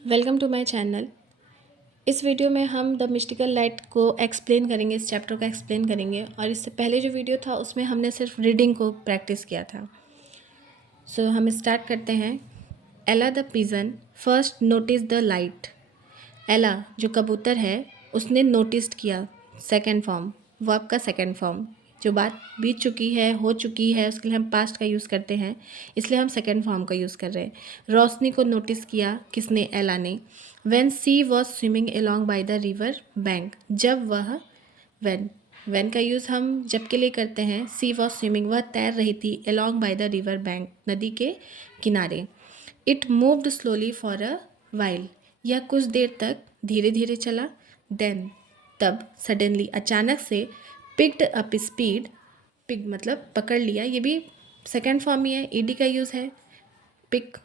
Welcome to my channel. इस video में हम द मिस्टिकल लाइट को एक्सप्लेन करेंगे, इस चैप्टर को एक्सप्लेन करेंगे। और इससे पहले जो वीडियो था उसमें हमने सिर्फ रीडिंग को प्रैक्टिस किया था। सो हम स्टार्ट करते हैं। एला the pigeon first notice the light. एला जो कबूतर है उसने नोटिस किया, सेकेंड फॉर्म, वर्ब का सेकेंड फॉर्म। जो बात बीत चुकी है, हो चुकी है, उसके लिए हम पास्ट का यूज़ करते हैं, इसलिए हम सेकेंड फॉर्म का यूज़ कर रहे हैं। रोशनी को नोटिस किया, किसने? एला ने। When she was swimming along by the river bank, जब वह, व्हेन का यूज़ हम जब के लिए करते हैं। सी वॉज स्विमिंग, वह तैर रही थी, along by the river bank, नदी के किनारे। It moved slowly for a while, यह कुछ देर तक धीरे धीरे चला। देन, तब, सडनली, अचानक से, पिक्ड अप स्पीड, पिक मतलब पकड़ लिया, ये भी सेकेंड फॉर्म ही है, ईडी का यूज़ है। Pick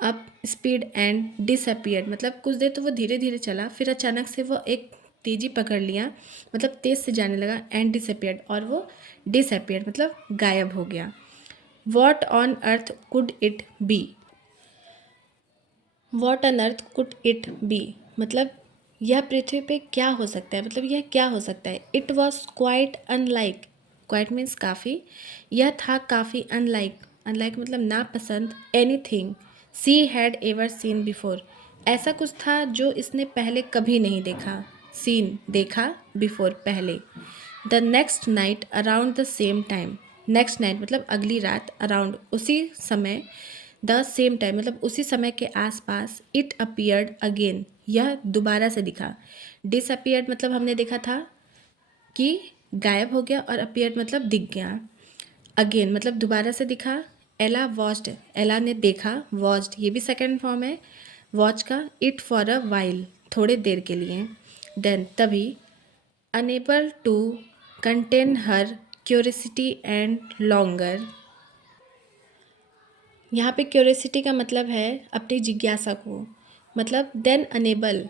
up speed and disappeared, मतलब कुछ देर तो वो धीरे धीरे चला, फिर अचानक से वो एक तेज़ी पकड़ लिया, मतलब तेज़ से जाने लगा। एंड डिसअपियर्ड, और वो डिसअपियर्ड मतलब गायब हो गया। What on earth could it be, what on earth could it be, मतलब यह पृथ्वी पे क्या हो सकता है, मतलब यह क्या हो सकता है। It was quite unlike, quite means काफ़ी, यह था काफ़ी अनलाइक, अनलाइक मतलब नापसंद, any thing she had ever seen before, ऐसा कुछ था जो इसने पहले कभी नहीं देखा। सीन देखा, बिफोर पहले। The next night around the same time, next night मतलब अगली रात, अराउंड उसी समय, द सेम टाइम मतलब उसी समय के आसपास। इट अपीयर्ड अगेन, यह दोबारा से दिखा। डिसअपीयर्ड मतलब हमने देखा था कि गायब हो गया, और अपीयर्ड मतलब दिख गया। अगेन मतलब दोबारा से दिखा। एला वॉच्ड, एला ने देखा, वॉच्ड ये भी सेकेंड फॉर्म है वॉच का। इट फॉर अ वाइल, थोड़े देर के लिए। देन, तभी, unable to contain her curiosity and longer, यहाँ पे क्यूरियोसिटी का मतलब है अपनी जिज्ञासा को, मतलब then unable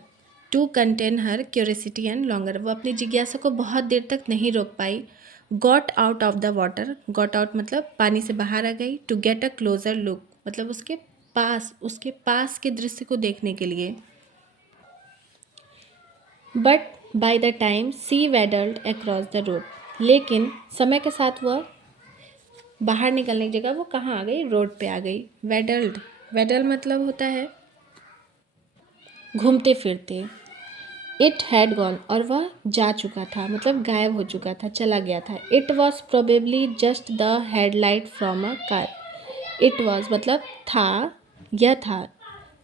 to contain her curiosity and longer, वो अपनी जिज्ञासा को बहुत देर तक नहीं रोक पाई। Got out of the water, got out मतलब पानी से बाहर आ गई। To get a closer look मतलब उसके पास के दृश्य को देखने के लिए। But by the time she waddled across the road, लेकिन समय के साथ वह बाहर निकलने की जगह वो कहाँ आ गई? रोड पे आ गई। वेडल्ड, वेडल मतलब होता है घूमते फिरते। इट हैड गॉन, और वह जा चुका था मतलब गायब हो चुका था, चला गया था। It was probably just the headlight from a car, it was मतलब था, यह था,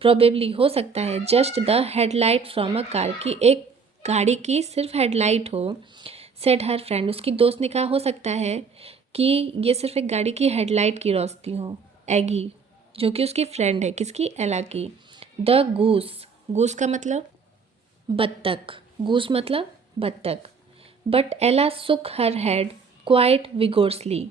प्रोबेबली हो सकता है, just the headlight from a car की एक गाड़ी की सिर्फ हेडलाइट हो। सेड हर फ्रेंड, उसकी दोस्त ने कहा हो सकता है कि ये सिर्फ एक गाड़ी की हेडलाइट की रोशनी हो। एगी जो कि उसकी फ्रेंड है, किसकी? एला की। द गूस, गूस का मतलब बत्तख, गूस मतलब बत्तख। बट एला सुक हर हेड क्वाइट विगोर्सली,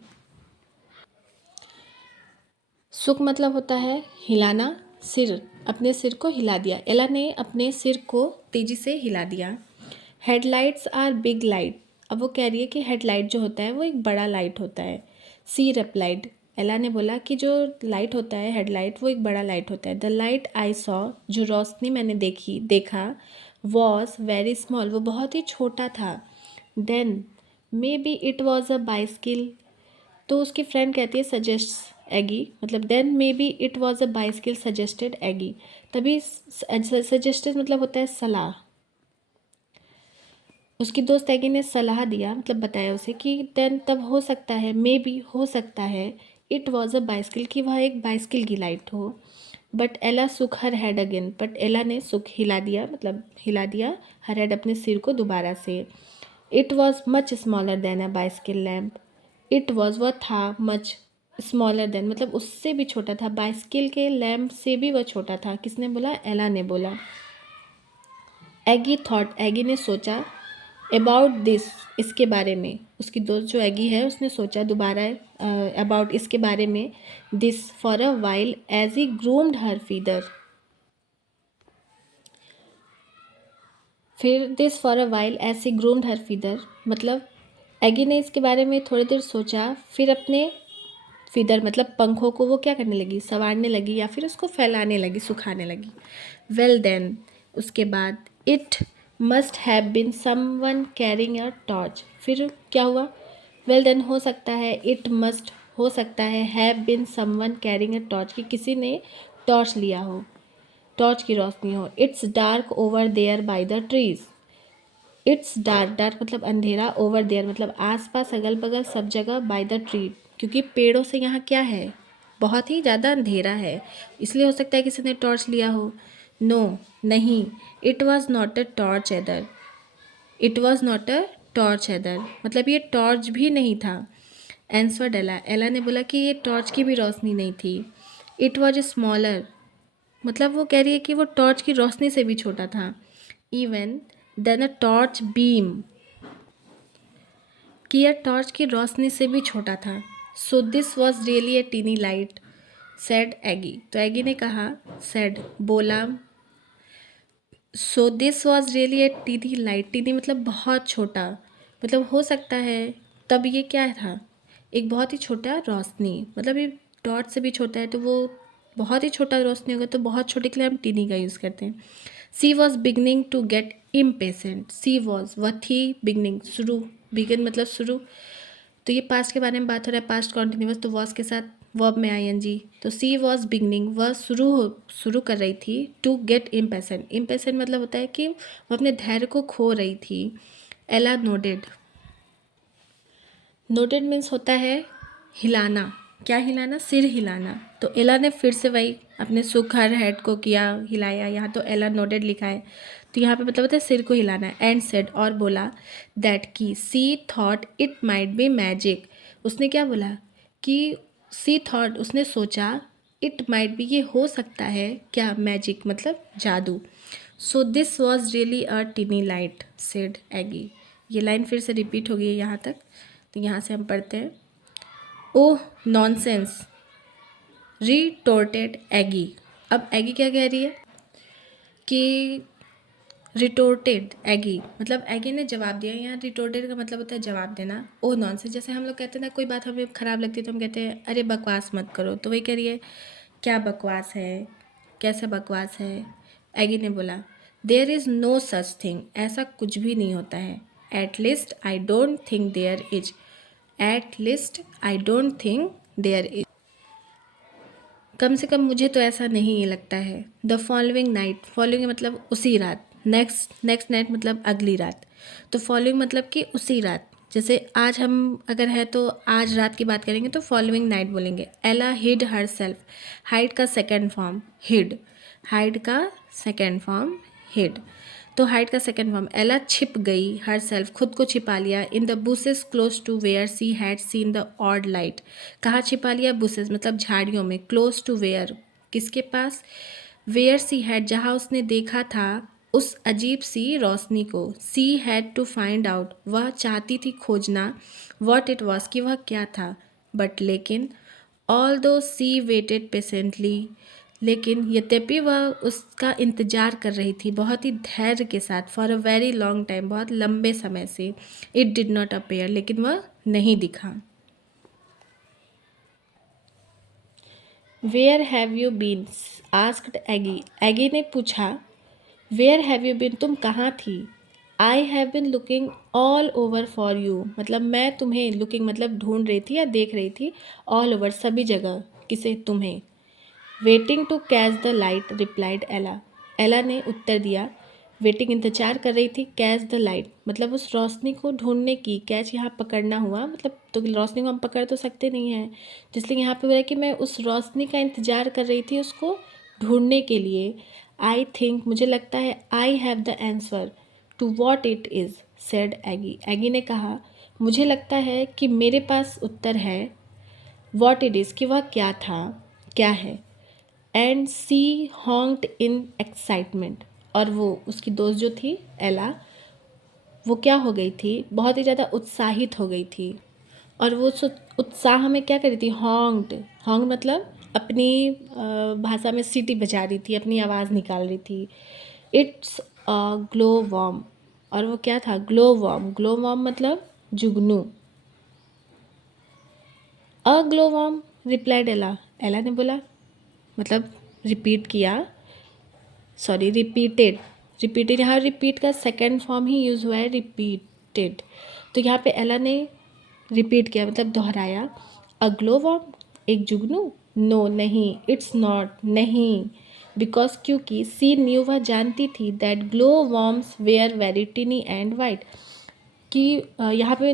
सुक मतलब होता है हिलाना, सिर, अपने सिर को हिला दिया। एला ने अपने सिर को तेजी से हिला दिया। हेडलाइट्स आर बिग लाइट, अब वो कह रही है कि हेडलाइट जो होता है वो एक बड़ा लाइट होता है। सी रिप्लाइड, एला ने बोला कि जो लाइट होता है हेडलाइट वो एक बड़ा लाइट होता है। द लाइट आई सॉ, जो रोशनी मैंने देखा, वॉज वेरी स्मॉल, वो बहुत ही छोटा था। Then maybe it was a bicycle, तो उसकी फ्रेंड कहती है सजेस्ट एगी, मतलब then maybe it was a bicycle suggested Aggie, तभी सजेस्टेड मतलब होता है सलाह, उसकी दोस्त एगी ने सलाह दिया मतलब बताया उसे कि देन तब हो सकता है, मे बी हो सकता है, इट वॉज अ बाइसिकल कि वह एक बाइसिकल की लाइट हो। बट एला सुक हर हेड अगेन, बट एला ने सुक हिला दिया मतलब हिला दिया हर हेड अपने सिर को दोबारा से। It was much smaller than a bicycle lamp, it was वह था, मच स्मॉलर देन मतलब उससे भी छोटा था, बाइसिकल के लैम्प से भी वह छोटा था। किसने बोला? एला ने बोला। एगी थॉट, एगी ने सोचा, अबाउट दिस, इसके बारे में, उसकी दोस्त जो एगी है उसने सोचा दोबारा अबाउट इसके बारे में। This for a while as he groomed her feather, फिर this for a while as he groomed her feather मतलब एगी ने इसके बारे में थोड़ी देर सोचा, फिर अपने फीदर मतलब पंखों को वो क्या करने लगी, संवारने लगी या फिर उसको फैलाने लगी, सुखाने लगी। वेल देन, उसके बाद it must have been someone carrying a torch. फिर क्या हुआ, वेल देन हो सकता है, इट मस्ट हो सकता है, have been someone carrying a torch कि किसी ने टॉर्च लिया हो, टॉर्च की रोशनी हो। It's dark over there by the trees. It's dark, dark मतलब अंधेरा, ओवर देयर मतलब आसपास अगल बगल सब जगह, बाय द ट्री क्योंकि पेड़ों से यहाँ क्या है, बहुत ही ज़्यादा अंधेरा है, इसलिए हो सकता है किसी ने टॉर्च लिया हो। नो, नहीं, it was not a torch either. It was not a torch either मतलब ये टॉर्च भी नहीं था। एंसवर्ड एला, एला ने बोला कि ये टॉर्च की भी रोशनी नहीं थी। इट वॉज स्मॉलर मतलब वो कह रही है कि वो टॉर्च की रोशनी से भी छोटा था। Even than a torch beam कि यह टॉर्च की रोशनी से भी छोटा था। So this was really a tiny light said Aggie. तो एगी ने कहा, सेड बोला, so this was really a tiny light. Tiny मतलब बहुत छोटा, मतलब हो सकता है तब ये क्या था, एक बहुत ही छोटा रोशनी, मतलब ये टॉर्च से भी छोटा है तो वो बहुत ही छोटा रोशनी होगा, तो बहुत छोटे के लिए हम टीनी का यूज़ करते हैं। She was beginning to get impatient. She was वह थी, बिगनिंग शुरू, बिगिन मतलब शुरू, तो ये पास्ट के बारे में बात हो रहा है, पास्ट कॉन्टिन्यूस, तो वॉज के साथ वर्ब में आईएनजी। तो सी वॉज बिगनिंग, वह शुरू कर रही थी, टू गेट इम्पेशेंट। इम्पेशेंट मतलब होता है कि वह अपने धैर्य को खो रही थी। एला नोडेड, नोटेड मीन्स होता है हिलाना, क्या हिलाना, सिर हिलाना। तो एला ने फिर से वही अपने सुखर हेड को किया, हिलाया, यहाँ तो एला नोटेड लिखा है तो यहाँ पे मतलब होता है सिर को हिलाना है। एंड सेड और बोला, दैट की she thought it might be magic. उसने क्या बोला कि सी थॉट उसने सोचा, इट माइट बी ये हो सकता है क्या, मैजिक मतलब जादू। So this was really a tiny light said Aggie. ये लाइन फिर से रिपीट हो गई यहाँ तक, तो यहाँ से हम पढ़ते हैं, ओह नॉनसेंस रिटोर्टेड एगी। अब एगी क्या कह रही है कि रिटोर्टेड एगी मतलब एगी ने जवाब दिया, यहाँ रिटोर्टेड का मतलब होता है जवाब देना। ओह नॉनसेंस, जैसे हम लोग कहते हैं ना कोई बात हमें ख़राब लगती है तो हम कहते हैं अरे बकवास मत करो, तो वही कह रही है क्या बकवास है, कैसा बकवास है। एगी ने बोला, there is no such thing, ऐसा कुछ भी नहीं होता है। At least I don't think there is, at least I don't think there is, कम से कम मुझे तो ऐसा नहीं लगता है। द फॉलोइंग नाइट, फॉलोइंग मतलब उसी रात, नेक्स्ट नाइट मतलब अगली रात, तो फॉलोइंग मतलब कि उसी रात, जैसे आज हम अगर है तो आज रात की बात करेंगे तो फॉलोइंग नाइट बोलेंगे। Ella hid herself, hide का सेकेंड फॉर्म हिड, हाइड का सेकेंड फॉर्म हिड, तो हाइड का सेकेंड फॉर्म, एला छिप गई, हर सेल्फ खुद को छिपा लिया, in the bushes close to where she had seen the odd light. कहाँ छिपा लिया, बुसेस मतलब झाड़ियों में, क्लोज टू वेयर किसके पास, वेयर सी हैड जहाँ उसने देखा था उस अजीब सी रोशनी को, she had to find out वह चाहती थी खोजना, वॉट इट वॉज कि वह क्या था, बट लेकिन, ऑल दो सी वेटेड पेशेंटली लेकिन यद्यपि वह उसका इंतज़ार कर रही थी बहुत ही धैर्य के साथ, for a very long time बहुत लंबे समय से, इट डिड नॉट अपेयर लेकिन वह नहीं दिखा। Where have you been asked Aggie, Aggie ने पूछा, वेयर हैव यू बीन तुम कहाँ थी। I have been looking all over for you मतलब मैं तुम्हें, लुकिंग मतलब ढूंढ रही थी या देख रही थी, ऑल ओवर सभी जगह, किसे, तुम्हें। Waiting to catch the light replied Ella, Ella ने उत्तर दिया, वेटिंग इंतजार कर रही थी, कैच द लाइट मतलब उस रोशनी को ढूंढने की, कैच यहाँ पकड़ना हुआ मतलब, तो रोशनी को हम पकड़ तो सकते नहीं हैं, तो इसलिए यहाँ पे बोला कि मैं उस रोशनी का इंतजार कर रही थी उसको ढूंढने के लिए। आई थिंक मुझे लगता है, I have the answer to what it is said Aggie, Aggie ने कहा मुझे लगता है कि मेरे पास उत्तर है, वॉट इट इज़ कि वह क्या था, क्या है। एंड सी हॉन्क्ड इन एक्साइटमेंट और वो उसकी दोस्त जो थी एला, वो क्या हो गई थी, बहुत ही ज़्यादा उत्साहित हो गई थी, और वो उस उत्साह में क्या कर रही थी, हॉन्क्ड, हॉन्ग मतलब अपनी भाषा में सीटी बजा रही थी, अपनी आवाज़ निकाल रही थी। इट्स अ ग्लो वॉर्म और वो क्या था, ग्लो वॉर्म, ग्लो वॉर्म मतलब जुगनू, अ glow warm replied Ella, Ella ने बोला, मतलब रिपीट किया, सॉरी रिपीटेड, रिपीटेड, यहाँ रिपीट का सेकेंड फॉर्म ही यूज़ हुआ है, रिपीटेड। तो यहाँ पे एला ने रिपीट किया मतलब दोहराया, अ ग्लो वॉर्म, एक जुगनू, नो नहीं, इट्स नॉट, नहीं, बिकॉज क्योंकि सी न्यू, वह जानती थी, that glow worms were very tiny and white, कि यहाँ पे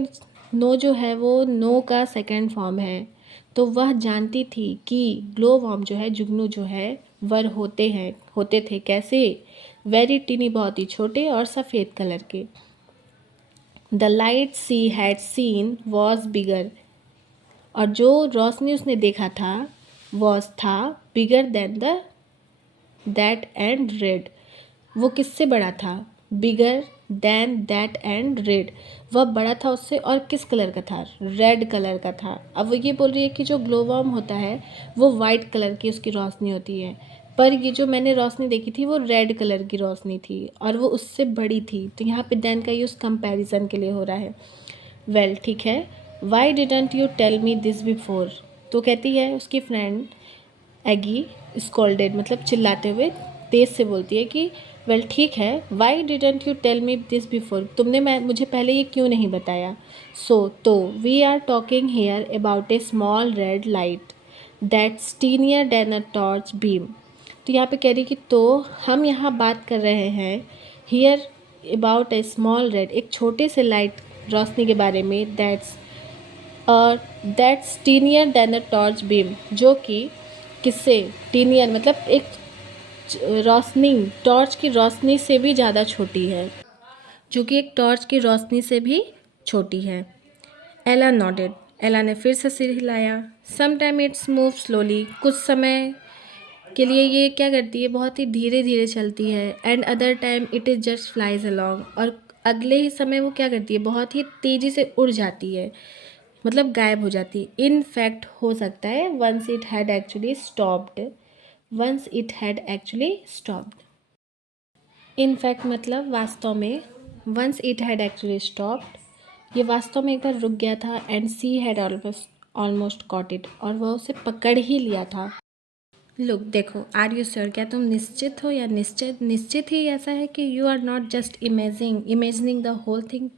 नो जो है वो नो का सेकेंड फॉर्म है, तो वह जानती थी कि ग्लो वॉर्म जो है, जुगनू जो है, वर होते थे कैसे, वेरी टिनी, बहुत ही छोटे और सफ़ेद कलर के। The light she had seen was bigger, और जो रोशनी उसने देखा था वॉज था, bigger than the that and red, वो किससे बड़ा था, bigger than that and red, वह बड़ा था उससे और किस कलर का था, रेड कलर का था। अब वो ये बोल रही है कि जो ग्लो वॉर्म होता है वो वाइट कलर की उसकी रोशनी होती है, पर ये जो मैंने रोशनी देखी थी वो रेड कलर की रोशनी थी और वो उससे बड़ी थी, तो यहाँ पे देन का यूज़ कंपैरिजन के लिए हो रहा है। वेल ठीक है, why didn't you tell me this before, तो कहती है उसकी फ्रेंड एगी, स्कॉल्डेड मतलब चिल्लाते हुए तेज़ से बोलती है कि वेल ठीक है, why didn't you tell me this before, तुमने मुझे पहले ये क्यों नहीं बताया। सो तो we are talking here about a small red light that's tinier than a torch beam, तो यहाँ पे कह रही कि तो हम यहाँ बात कर रहे हैं here about a small red, एक छोटे से लाइट रोशनी के बारे में, और that's tinier than a torch beam, जो कि किससे, टीनियर मतलब एक रोशनी, टॉर्च की रोशनी से भी ज़्यादा छोटी है, जो कि एक टॉर्च की रोशनी से भी छोटी है। एला नॉडेड, एला ने फिर से सिर हिलाया। Some time it's move slowly, कुछ समय के लिए ये क्या करती है, बहुत ही धीरे धीरे चलती है, and other time it is just flies along, और अगले ही समय वो क्या करती है, बहुत ही तेज़ी से उड़ जाती है, मतलब गायब हो जाती है। इन फैक्ट हो सकता है once it had actually stopped, in fact मतलब वास्तव में, once it had actually stopped, ये वास्तव में एक बार रुक गया था, and she had almost caught it, और वह उसे पकड़ ही लिया था। लुक देखो, आर यू श्योर, क्या तुम निश्चित हो या निश्चित ही ऐसा है कि you are not just imagining the whole thing,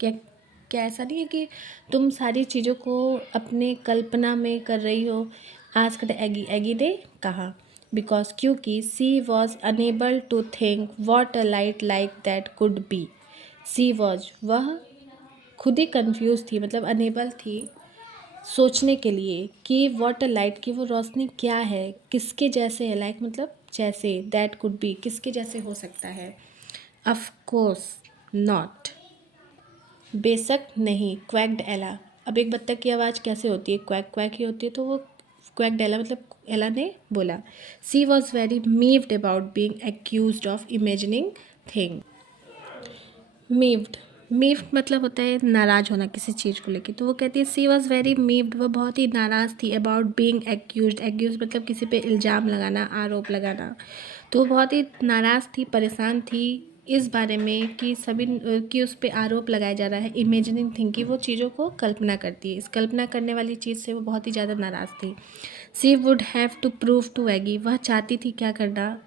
क्या ऐसा नहीं है कि तुम सारी चीज़ों को अपने कल्पना में कर रही हो। आस्क्ड एगी ने कहा, बिकॉज क्योंकि she was unable to think what a light like that could be, she was वह खुद ही कंफ्यूज थी, मतलब अनेबल थी सोचने के लिए कि वॉट अ लाइट, की वो रोशनी क्या है, किसके जैसे है, लाइक मतलब जैसे, दैट कुड बी किसके जैसे हो सकता है, ऑफ कोर्स नॉट, बेशक नहीं, क्वैक्ड एला, अब एक बत्तख की आवाज़ कैसे होती है, क्वैक क्वैक ही होती है, तो वो क्वैक्ड एला मतलब एला ने बोला। She was very miffed about being accused of imagining thing, miffed मतलब होता है नाराज़ होना किसी चीज़ को लेकर, तो वो कहती है सी वॉज वेरी मीव्ड, वह बहुत ही नाराज़ थी, अबाउट बीइंग एक्यूज मतलब किसी पे इल्ज़ाम लगाना, आरोप लगाना, तो वो बहुत ही नाराज़ थी, परेशान थी इस बारे में कि कि उस पर आरोप लगाया जा रहा है, इमेजिनिंग थिंग की वो चीज़ों को कल्पना करती है, इस कल्पना करने वाली चीज़ से वो बहुत ही ज़्यादा नाराज़ थी। She would have to prove to Aggie, वह चाहती थी क्या करना,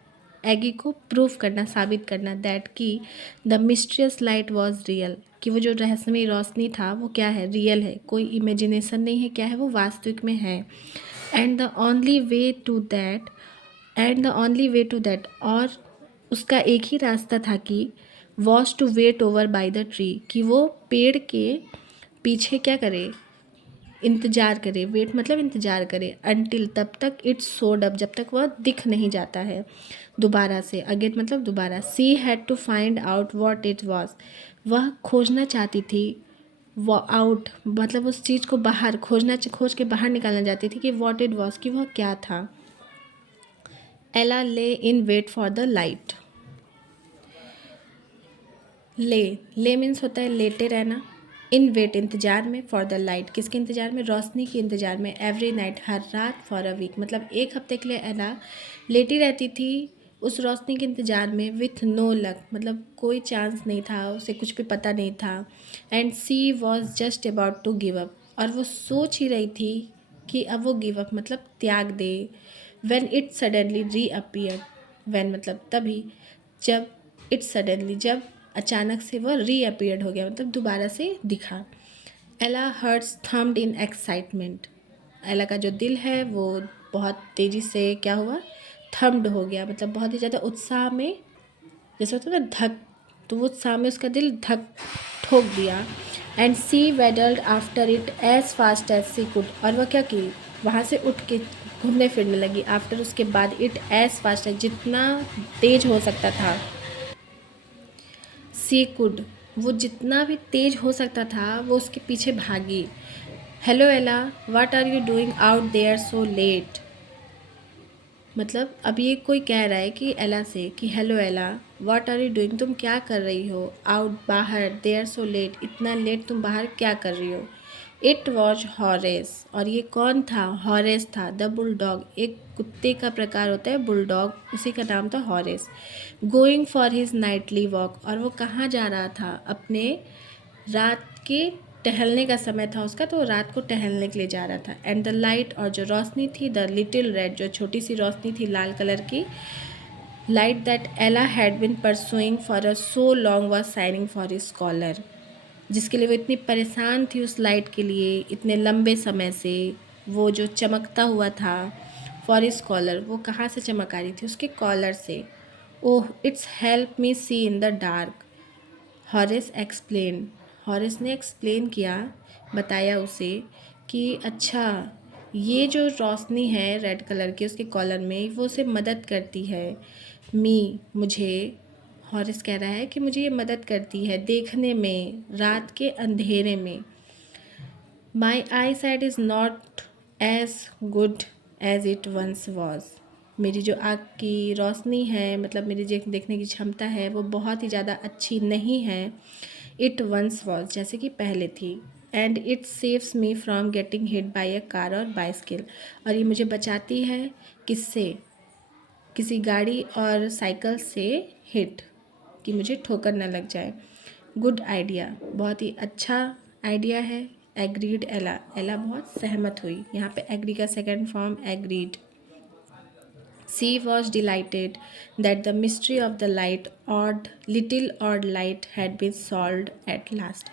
एगी को प्रूफ करना, साबित करना, दैट कि the mysterious light was real, कि वो जो रहस्यमय रोशनी था वो क्या है, रियल है, कोई इमेजिनेशन नहीं है, क्या है वो वास्तविक में है। And the only way to that और उसका एक ही रास्ता था कि was to wait over by the tree, कि वो पेड़ के पीछे क्या करे, इंतज़ार करे, वेट मतलब इंतज़ार करे, अनटिल तब तक, इट्स सोड अप जब तक वह दिख नहीं जाता है दोबारा से, अगेन मतलब दोबारा। She had to find out what it was, वह खोजना चाहती थी, वो आउट मतलब उस चीज़ को बाहर खोज के बाहर निकालना चाहती थी कि व्हाट इट वाज, कि वह क्या था। एला ले इन वेट फॉर द लाइट, ले मीन्स होता है लेटे रहना, इन वेट इंतज़ार में, फॉर द लाइट किसके इंतज़ार में, रोशनी के इंतज़ार में, एवरी नाइट हर रात, फॉर अ वीक मतलब एक हफ्ते के लिए एला लेटी रहती थी उस रोशनी के इंतज़ार में, विथ नो लक मतलब कोई चांस नहीं था, उसे कुछ भी पता नहीं था। And she was just about to give up, और वो सोच ही रही थी कि अब वो गिव अप मतलब त्याग दे। व्हेन इट सडनली रीअपियर्ड, व्हेन मतलब तभी, जब इट सडनली जब अचानक से वो रीअपियर्ड हो गया मतलब दोबारा से दिखा। एला हर्ट्स थम्ड इन एक्साइटमेंट, एला का जो दिल है वो बहुत तेज़ी से क्या हुआ, थम्ड हो गया मतलब बहुत ही ज़्यादा उत्साह में, जैसे होता है ना धक, तो वो उत्साह में उसका दिल धक ठोक दिया। And she waddled after it as fast as she could, और वह क्या की, वहाँ से उठ के घूमने फिरने लगी। आफ्टर उसके बाद, इट एज फास्ट एज जितना तेज हो सकता था, सी कुड वो जितना भी तेज हो सकता था वो उसके पीछे भागी। Hello Ella, what are you doing out there so late, मतलब अब ये कोई कह रहा है कि एला से कि hello Ella, what are you doing तुम क्या कर रही हो, आउट बाहर, देयर सो लेट इतना लेट तुम बाहर क्या कर रही हो। इट वॉज हॉरेस, और ये कौन था, हॉरेस था, द बुलडॉग, एक कुत्ते का प्रकार होता है बुलडॉग, उसी का नाम था Horace. Going for his Knightley walk, और वो कहाँ जा रहा था, अपने रात के टहलने का समय था उसका, तो वो रात को टहलने के लिए जा रहा था। एंड द लाइट, और जो रोशनी थी, द लिटिल रेड जो छोटी सी रोशनी थी लाल कलर की, light that Ella had been pursuing for a so long was shining for his collar, जिसके लिए वो इतनी परेशान थी उस लाइट के लिए इतने लंबे समय से, वो जो चमकता हुआ था, फॉर हिज कॉलर वो कहाँ से चमक आ रही थी, उसके कॉलर से। Oh it's help me see in the dark, Horace explain, Horace ने एक्सप्लेन किया, बताया उसे कि अच्छा ये जो रोशनी है रेड कलर की उसके कॉलर में वो उसे मदद करती है। मी मुझे, हॉरेस कह रहा है कि मुझे ये मदद करती है देखने में रात के अंधेरे में। My eye sight is not as good as it once was, मेरी जो आँख की रोशनी है मतलब मेरी जो देखने की क्षमता है वो बहुत ही ज़्यादा अच्छी नहीं है। इट वंस वॉज जैसे कि पहले थी। And it saves me from getting hit by a car और बाइसिकल, और ये मुझे बचाती है किससे, किसी गाड़ी और साइकिल से हिट, कि मुझे ठोकर न लग जाए। गुड आइडिया, बहुत ही अच्छा आइडिया है। एग्रीड एला, एला बहुत सहमत हुई, यहाँ पे एग्री का second form agreed. She was delighted that the mystery of the little odd light had been solved at last.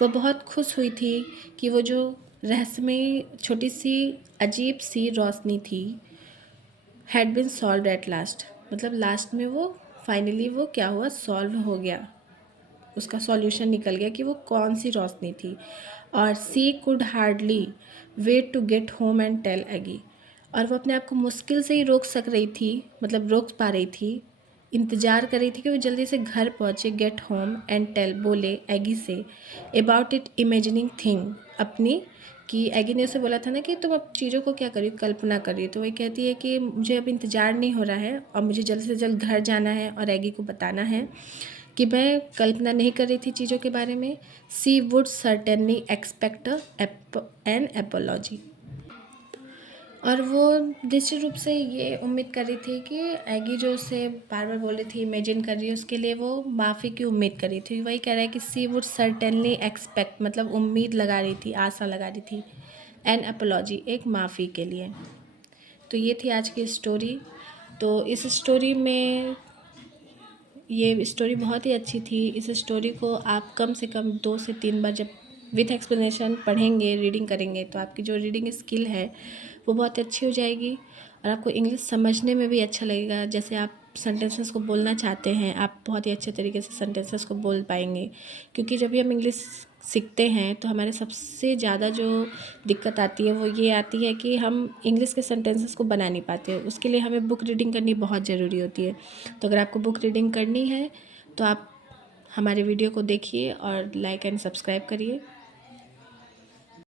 वह बहुत खुश हुई थी कि वो जो रहस्यमयी छोटी सी अजीब सी रोशनी थी, had been solved at last मतलब लास्ट में वो फाइनली वो क्या हुआ, सॉल्व हो गया, उसका सॉल्यूशन निकल गया कि वो कौन सी रोशनी थी। और she could hardly wait to get home and tell Aggie, और वो अपने आप को मुश्किल से ही रोक सक रही थी, मतलब रोक पा रही थी, इंतज़ार कर रही थी कि वो जल्दी से घर पहुँचे, गेट होम एंड टेल बोले एगी से, अबाउट इट इमेजिनिंग थिंग अपनी, कि एगी ने उसे बोला था ना कि तुम अब चीज़ों को क्या करिए, कल्पना करिए, तो वही कहती है कि मुझे अब इंतज़ार नहीं हो रहा है और मुझे जल्द से जल्द घर जाना है और एगी को बताना है कि मैं कल्पना नहीं कर रही थी चीज़ों के बारे में। She would certainly expect an apology, और वो निश्चित रूप से ये उम्मीद कर रही थी कि एगी जो उसे बार बार बोल रही थी, इमेजिन कर रही है, उसके लिए वो माफ़ी की उम्मीद कर रही थी। वही कह रहा है कि सी वुड सर्टेनली एक्सपेक्ट मतलब उम्मीद लगा रही थी, आशा लगा रही थी, एन एपोलॉजी एक माफ़ी के लिए। तो ये थी आज की स्टोरी। तो इस स्टोरी में, ये स्टोरी बहुत ही अच्छी थी। इस स्टोरी को आप कम से कम 2 से 3 बार जब विथ एक्सप्लेनेशन पढ़ेंगे, रीडिंग करेंगे, तो आपकी जो रीडिंग स्किल है वो बहुत अच्छी हो जाएगी और आपको इंग्लिश समझने में भी अच्छा लगेगा। जैसे आप सेंटेंसेस को बोलना चाहते हैं, आप बहुत ही अच्छे तरीके से सेंटेंसेस को बोल पाएंगे, क्योंकि जब भी हम इंग्लिश सीखते हैं तो हमारे सबसे ज़्यादा जो दिक्कत आती है वो ये आती है कि हम इंग्लिश के सेंटेंसेस को बना नहीं पाते। उसके लिए हमें बुक रीडिंग करनी बहुत ज़रूरी होती है। तो अगर आपको बुक रीडिंग करनी है तो आप हमारे वीडियो को देखिए और लाइक एंड सब्सक्राइब करिए।